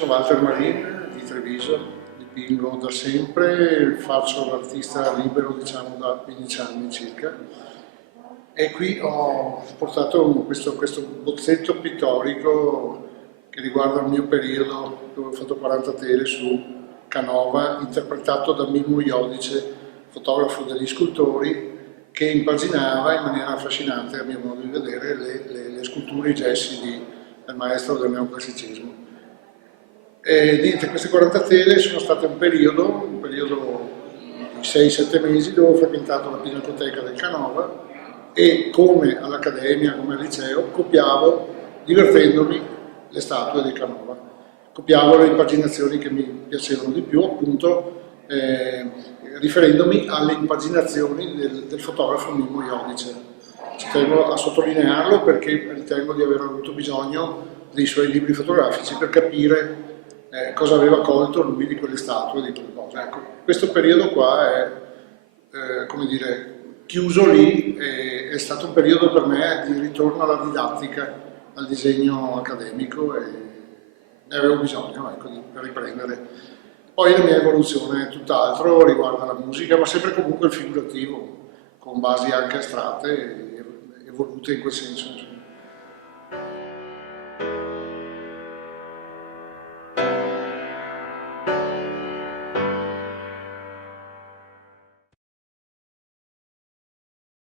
Sono Walter Marin di Treviso, dipingo da sempre, faccio l'artista libero diciamo da 15 anni circa e qui ho portato questo bozzetto pittorico che riguarda il mio periodo dove ho fatto 40 tele su Canova, interpretato da Mimmo Iodice, fotografo degli scultori, che impaginava in maniera affascinante, a mio modo di vedere, le sculture, i gessi del maestro del neoclassicismo. E niente, queste 40 tele sono state un periodo di 6-7 mesi dove ho frequentato la Pinacoteca del Canova e come all'Accademia, come al liceo, copiavo, divertendomi, le statue del Canova. Copiavo le impaginazioni che mi piacevano di più, appunto riferendomi alle impaginazioni del fotografo Mimmo Iodice. Ci tengo a sottolinearlo perché ritengo di aver avuto bisogno dei suoi libri fotografici per capire cosa aveva colto lui di quelle statue, di quelle cose. Ecco, questo periodo qua è, come dire, chiuso lì, è stato un periodo per me di ritorno alla didattica, al disegno accademico e ne avevo bisogno, ecco, per riprendere. Poi la mia evoluzione è tutt'altro, riguarda la musica, ma sempre comunque il figurativo, con basi anche astratte e evolute in quel senso. Insomma.